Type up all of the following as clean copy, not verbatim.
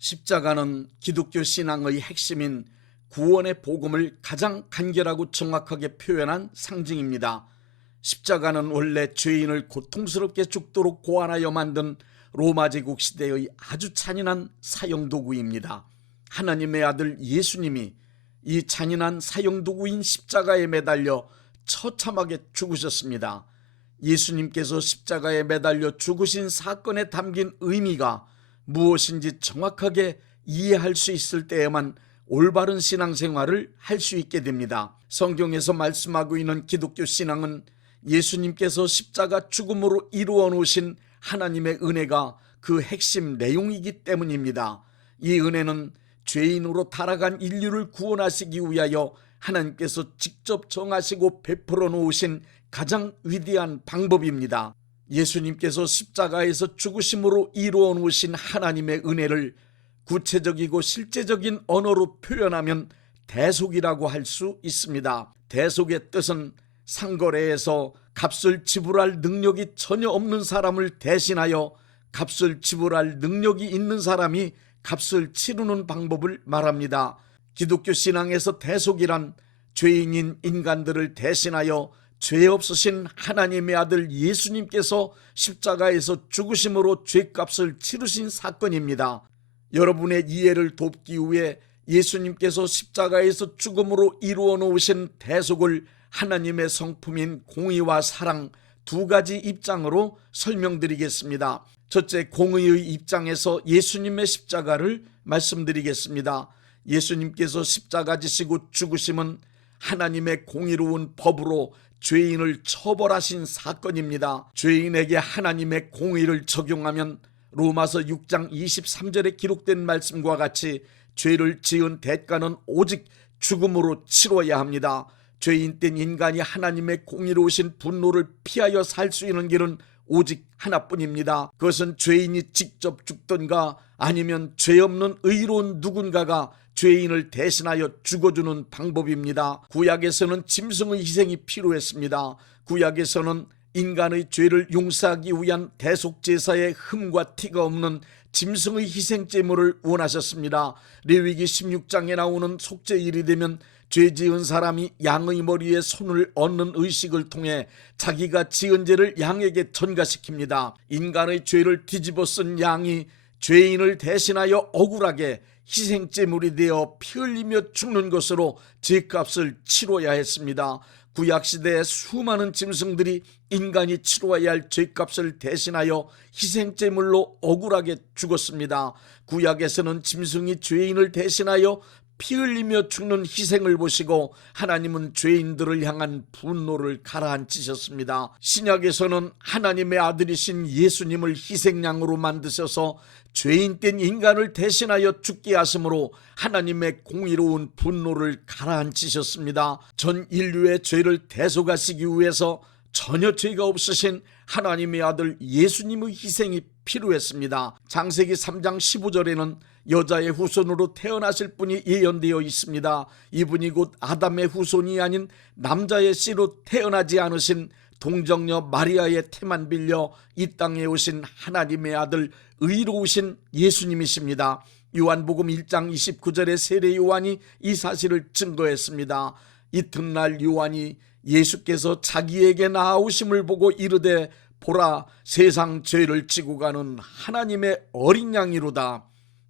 십자가는 기독교 신앙의 핵심인 구원의 복음을 가장 간결하고 정확하게 표현한 상징입니다. 십자가는 원래 죄인을 고통스럽게 죽도록 고안하여 만든 로마 제국 시대의 아주 잔인한 사형도구입니다. 하나님의 아들 예수님이 이 잔인한 사형도구인 십자가에 매달려 처참하게 죽으셨습니다. 예수님께서 십자가에 매달려 죽으신 사건에 담긴 의미가 무엇인지 정확하게 이해할 수 있을 때에만 올바른 신앙생활을 할 수 있게 됩니다. 성경에서 말씀하고 있는 기독교 신앙은 예수님께서 십자가 죽음으로 이루어 놓으신 하나님의 은혜가 그 핵심 내용이기 때문입니다. 이 은혜는 죄인으로 타락한 인류를 구원하시기 위하여 하나님께서 직접 정하시고 베풀어 놓으신 가장 위대한 방법입니다. 예수님께서 십자가에서 죽으심으로 이루어 놓으신 하나님의 은혜를 구체적이고 실제적인 언어로 표현하면 대속이라고 할 수 있습니다. 대속의 뜻은 상거래에서 값을 지불할 능력이 전혀 없는 사람을 대신하여 값을 지불할 능력이 있는 사람이 값을 치르는 방법을 말합니다. 기독교 신앙에서 대속이란 죄인인 인간들을 대신하여 죄 없으신 하나님의 아들 예수님께서 십자가에서 죽으심으로 죄값을 치르신 사건입니다. 여러분의 이해를 돕기 위해 예수님께서 십자가에서 죽음으로 이루어 놓으신 대속을 하나님의 성품인 공의와 사랑 두 가지 입장으로 설명드리겠습니다. 첫째, 공의의 입장에서 예수님의 십자가를 말씀드리겠습니다. 예수님께서 십자가 지시고 죽으심은 하나님의 공의로운 법으로 죄인을 처벌하신 사건입니다. 죄인에게 하나님의 공의를 적용하면 로마서 6장 23절에 기록된 말씀과 같이 죄를 지은 대가는 오직 죽음으로 치러야 합니다. 죄인된 인간이 하나님의 공의로우신 분노를 피하여 살 수 있는 길은 오직 하나뿐입니다. 그것은 죄인이 직접 죽던가 아니면 죄 없는 의로운 누군가가 죄인을 대신하여 죽어주는 방법입니다. 구약에서는 짐승의 희생이 필요했습니다. 구약에서는 인간의 죄를 용서하기 위한 대속제사의 흠과 티가 없는 짐승의 희생제물을 원하셨습니다. 레위기 16장에 나오는 속죄일이 되면 죄 지은 사람이 양의 머리에 손을 얹는 의식을 통해 자기가 지은 죄를 양에게 전가시킵니다. 인간의 죄를 뒤집어 쓴 양이 죄인을 대신하여 억울하게 희생제물이 되어 피 흘리며 죽는 것으로 죄값을 치러야 했습니다. 구약시대의 수많은 짐승들이 인간이 치러야 할 죄값을 대신하여 희생제물로 억울하게 죽었습니다. 구약에서는 짐승이 죄인을 대신하여 피 흘리며 죽는 희생을 보시고 하나님은 죄인들을 향한 분노를 가라앉히셨습니다. 신약에서는 하나님의 아들이신 예수님을 희생양으로 만드셔서 죄인된 인간을 대신하여 죽게 하심으로 하나님의 공의로운 분노를 가라앉히셨습니다. 전 인류의 죄를 대속하시기 위해서 전혀 죄가 없으신 하나님의 아들 예수님의 희생이 필요했습니다. 창세기 3장 15절에는 여자의 후손으로 태어나실 분이 예언되어 있습니다. 이분이 곧 아담의 후손이 아닌 남자의 씨로 태어나지 않으신 동정녀 마리아의 태만 빌려 이 땅에 오신 하나님의 아들 의로우신 예수님이십니다. 요한복음 1장 29절에 세례 요한이 이 사실을 증거했습니다. 이튿날 요한이 예수께서 자기에게 나아오심을 보고 이르되 보라, 세상 죄를 지고 가는 하나님의 어린 양이로다.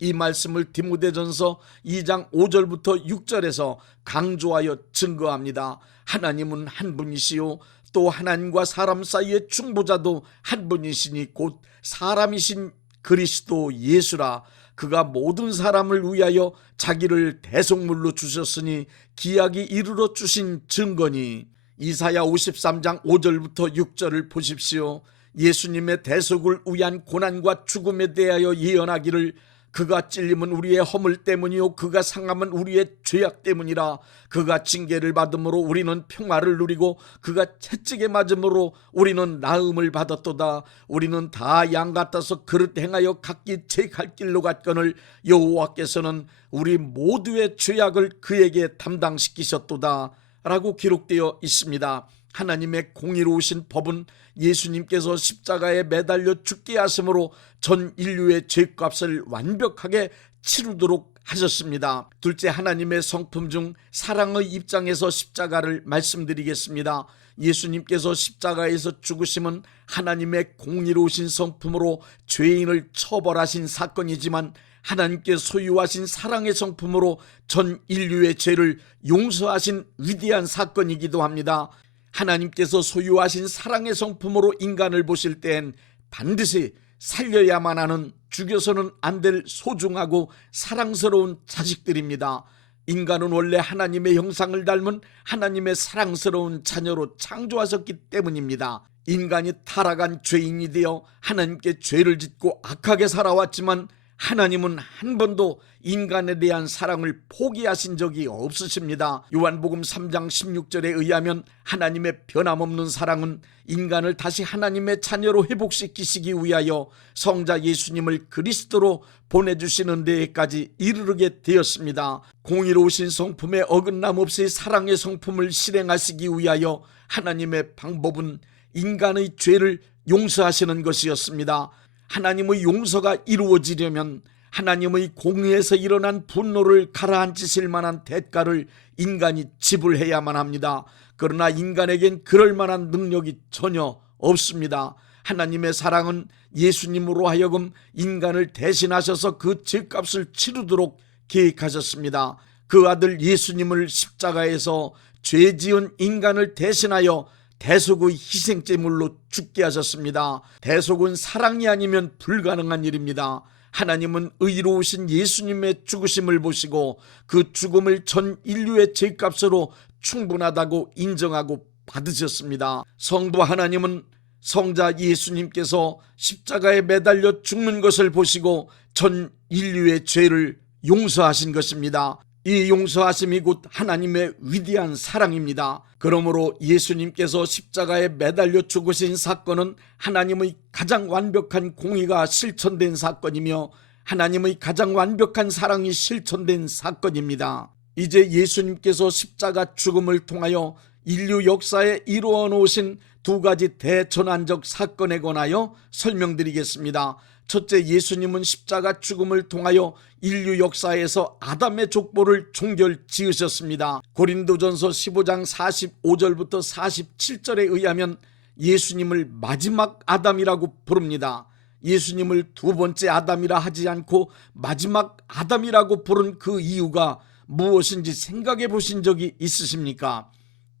이 말씀을 디모데전서 2장 5절부터 6절에서 강조하여 증거합니다. 하나님은 한 분이시요 또 하나님과 사람 사이의 중보자도 한 분이시니 곧 사람이신 그리스도 예수라. 그가 모든 사람을 위하여 자기를 대속물로 주셨으니 기약이 이르러 주신 증거니. 이사야 53장 5절부터 6절을 보십시오. 예수님의 대속을 위한 고난과 죽음에 대하여 예언하기를 그가 찔림은 우리의 허물 때문이요 그가 상함은 우리의 죄악 때문이라. 그가 징계를 받음으로 우리는 평화를 누리고 그가 채찍에 맞음으로 우리는 나음을 받았도다. 우리는 다 양 같아서 그릇 행하여 각기 제 갈 길로 갔거늘 여호와께서는 우리 모두의 죄악을 그에게 담당시키셨도다 라고 기록되어 있습니다. 하나님의 공의로우신 법은 예수님께서 십자가에 매달려 죽게 하심으로 전 인류의 죄값을 완벽하게 치르도록 하셨습니다. 둘째, 하나님의 성품 중 사랑의 입장에서 십자가를 말씀드리겠습니다. 예수님께서 십자가에서 죽으심은 하나님의 공의로우신 성품으로 죄인을 처벌하신 사건이지만 하나님께 소유하신 사랑의 성품으로 전 인류의 죄를 용서하신 위대한 사건이기도 합니다. 하나님께서 소유하신 사랑의 성품으로 인간을 보실 땐 반드시 살려야만 하는, 죽여서는 안 될 소중하고 사랑스러운 자식들입니다. 인간은 원래 하나님의 형상을 닮은 하나님의 사랑스러운 자녀로 창조하셨기 때문입니다. 인간이 타락한 죄인이 되어 하나님께 죄를 짓고 악하게 살아왔지만 하나님은 한 번도 인간에 대한 사랑을 포기하신 적이 없으십니다. 요한복음 3장 16절에 의하면 하나님의 변함없는 사랑은 인간을 다시 하나님의 자녀로 회복시키시기 위하여 성자 예수님을 그리스도로 보내주시는 데까지 이르게 되었습니다. 공의로우신 성품에 어긋남 없이 사랑의 성품을 실행하시기 위하여 하나님의 방법은 인간의 죄를 용서하시는 것이었습니다. 하나님의 용서가 이루어지려면 하나님의 공의에서 일어난 분노를 가라앉히실 만한 대가를 인간이 지불해야만 합니다. 그러나 인간에겐 그럴 만한 능력이 전혀 없습니다. 하나님의 사랑은 예수님으로 하여금 인간을 대신하셔서 그 죄값을 치르도록 계획하셨습니다. 그 아들 예수님을 십자가에서 죄 지은 인간을 대신하여 대속의 희생제물로 죽게 하셨습니다. 대속은 사랑이 아니면 불가능한 일입니다. 하나님은 의로우신 예수님의 죽으심을 보시고 그 죽음을 전 인류의 죄값으로 충분하다고 인정하고 받으셨습니다. 성도 하나님은 성자 예수님께서 십자가에 매달려 죽는 것을 보시고 전 인류의 죄를 용서하신 것입니다. 이 용서하심이 곧 하나님의 위대한 사랑입니다. 그러므로 예수님께서 십자가에 매달려 죽으신 사건은 하나님의 가장 완벽한 공의가 실천된 사건이며 하나님의 가장 완벽한 사랑이 실천된 사건입니다. 이제 예수님께서 십자가 죽음을 통하여 인류 역사에 이루어 놓으신 두 가지 대전환적 사건에 관하여 설명드리겠습니다. 첫째, 예수님은 십자가 죽음을 통하여 인류 역사에서 아담의 족보를 종결 지으셨습니다. 고린도전서 15장 45절부터 47절에 의하면 예수님을 마지막 아담이라고 부릅니다. 예수님을 두 번째 아담이라 하지 않고 마지막 아담이라고 부른 그 이유가 무엇인지 생각해 보신 적이 있으십니까?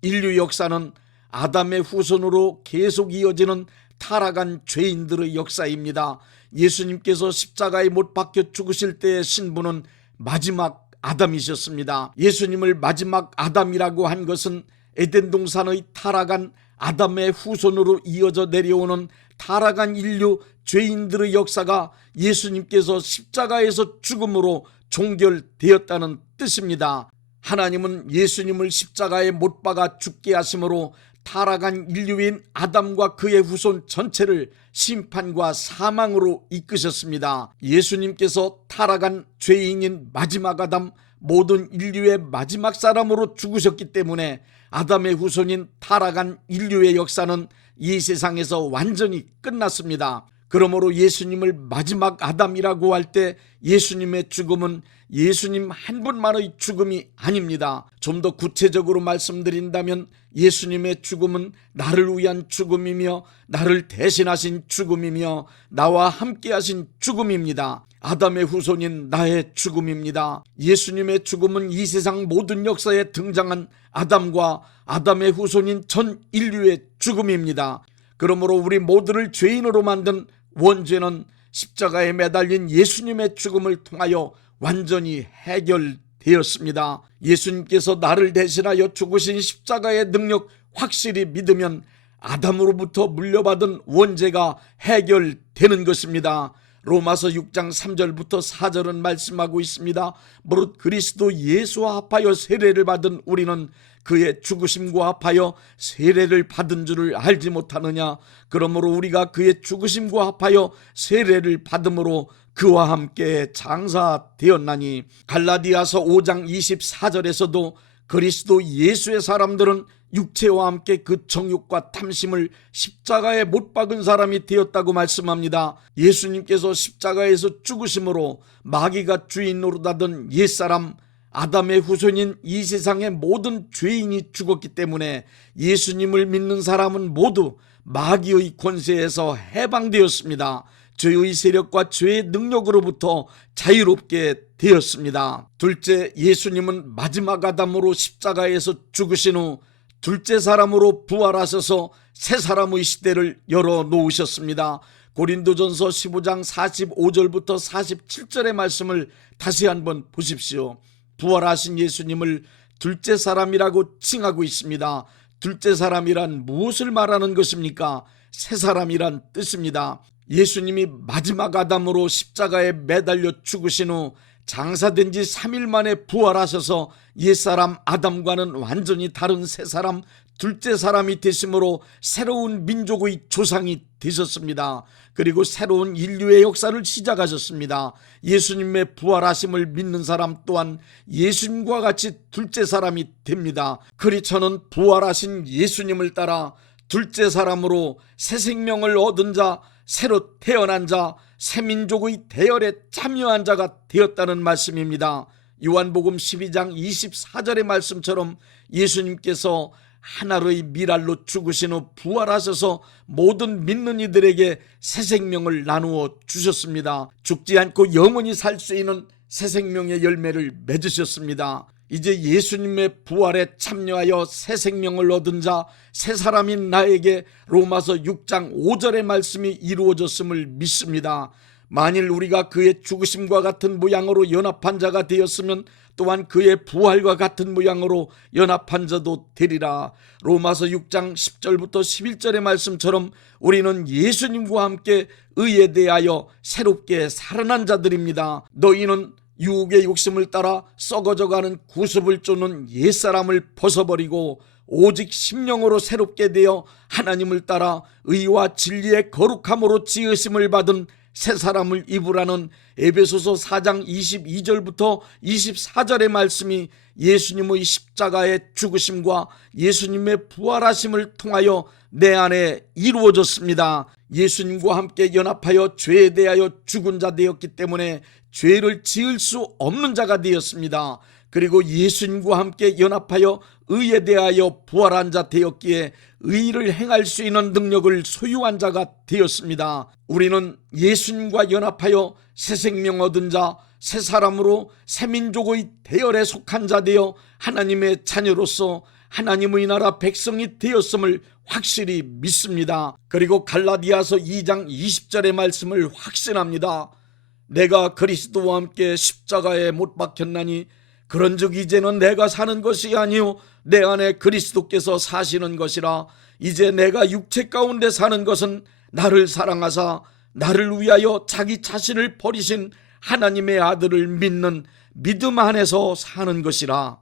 인류 역사는 아담의 후손으로 계속 이어지는 타락한 죄인들의 역사입니다. 예수님께서 십자가에 못 박혀 죽으실 때의 신분은 마지막 아담이셨습니다. 예수님을 마지막 아담이라고 한 것은 에덴 동산의 타락한 아담의 후손으로 이어져 내려오는 타락한 인류 죄인들의 역사가 예수님께서 십자가에서 죽음으로 종결되었다는 뜻입니다. 하나님은 예수님을 십자가에 못 박아 죽게 하심으로 타락한 인류인 아담과 그의 후손 전체를 심판과 사망으로 이끄셨습니다. 예수님께서 타락한 죄인인 마지막 아담, 모든 인류의 마지막 사람으로 죽으셨기 때문에 아담의 후손인 타락한 인류의 역사는 이 세상에서 완전히 끝났습니다. 그러므로 예수님을 마지막 아담이라고 할 때 예수님의 죽음은 예수님 한 분만의 죽음이 아닙니다. 좀 더 구체적으로 말씀드린다면 예수님의 죽음은 나를 위한 죽음이며 나를 대신하신 죽음이며 나와 함께 하신 죽음입니다. 아담의 후손인 나의 죽음입니다. 예수님의 죽음은 이 세상 모든 역사에 등장한 아담과 아담의 후손인 전 인류의 죽음입니다. 그러므로 우리 모두를 죄인으로 만든 원죄는 십자가에 매달린 예수님의 죽음을 통하여 완전히 해결되었습니다. 예수님께서 나를 대신하여 죽으신 십자가의 능력 확실히 믿으면 아담으로부터 물려받은 원죄가 해결되는 것입니다. 로마서 6장 3절부터 4절은 말씀하고 있습니다. 무릇 그리스도 예수와 합하여 세례를 받은 우리는 그의 죽으심과 합하여 세례를 받은 줄을 알지 못하느냐. 그러므로 우리가 그의 죽으심과 합하여 세례를 받음으로 그와 함께 장사되었나니. 갈라디아서 5장 24절에서도 그리스도 예수의 사람들은 육체와 함께 그 정욕과 탐심을 십자가에 못 박은 사람이 되었다고 말씀합니다. 예수님께서 십자가에서 죽으심으로 마귀가 주인 노릇하던 옛사람 아담의 후손인 이 세상의 모든 죄인이 죽었기 때문에 예수님을 믿는 사람은 모두 마귀의 권세에서 해방되었습니다. 죄의 세력과 죄의 능력으로부터 자유롭게 되었습니다. 둘째, 예수님은 마지막 아담으로 십자가에서 죽으신 후 둘째 사람으로 부활하셔서 새 사람의 시대를 열어놓으셨습니다. 고린도전서 15장 45절부터 47절의 말씀을 다시 한번 보십시오. 부활하신 예수님을 둘째 사람이라고 칭하고 있습니다. 둘째 사람이란 무엇을 말하는 것입니까? 새 사람이란 뜻입니다. 예수님이 마지막 아담으로 십자가에 매달려 죽으신 후 장사된 지 3일 만에 부활하셔서 옛사람 아담과는 완전히 다른 새 사람 둘째 사람이 되심으로 새로운 민족의 조상이 되셨습니다. 그리고 새로운 인류의 역사를 시작하셨습니다. 예수님의 부활하심을 믿는 사람 또한 예수님과 같이 둘째 사람이 됩니다. 크리스천은 부활하신 예수님을 따라 둘째 사람으로 새 생명을 얻은 자, 새로 태어난 자, 새 민족의 대열에 참여한 자가 되었다는 말씀입니다. 요한복음 12장 24절의 말씀처럼 예수님께서 하나의 미랄로 죽으신 후 부활하셔서 모든 믿는 이들에게 새 생명을 나누어 주셨습니다. 죽지 않고 영원히 살 수 있는 새 생명의 열매를 맺으셨습니다. 이제 예수님의 부활에 참여하여 새 생명을 얻은 자, 새 사람인 나에게 로마서 6장 5절의 말씀이 이루어졌음을 믿습니다. 만일 우리가 그의 죽으심과 같은 모양으로 연합한 자가 되었으면 또한 그의 부활과 같은 모양으로 연합한 자도 되리라. 로마서 6장 10절부터 11절의 말씀처럼 우리는 예수님과 함께 의에 대하여 새롭게 살아난 자들입니다. 너희는 유혹의 욕심을 따라 썩어져가는 구습을 쫓는 옛사람을 벗어버리고 오직 심령으로 새롭게 되어 하나님을 따라 의와 진리의 거룩함으로 지으심을 받은 새 사람을 입으라는 에베소서 4장 22절부터 24절의 말씀이 예수님의 십자가의 죽으심과 예수님의 부활하심을 통하여 내 안에 이루어졌습니다. 예수님과 함께 연합하여 죄에 대하여 죽은 자 되었기 때문에 죄를 지을 수 없는 자가 되었습니다. 그리고 예수님과 함께 연합하여 의에 대하여 부활한 자 되었기에 의를 행할 수 있는 능력을 소유한 자가 되었습니다. 우리는 예수님과 연합하여 새 생명 얻은 자, 새 사람으로 새 민족의 대열에 속한 자 되어 하나님의 자녀로서 하나님의 나라 백성이 되었음을 확실히 믿습니다. 그리고 갈라디아서 2장 20절의 말씀을 확신합니다. 내가 그리스도와 함께 십자가에 못 박혔나니 그런즉 이제는 내가 사는 것이 아니요 내 안에 그리스도께서 사시는 것이라. 이제 내가 육체 가운데 사는 것은 나를 사랑하사 나를 위하여 자기 자신을 버리신 하나님의 아들을 믿는 믿음 안에서 사는 것이라.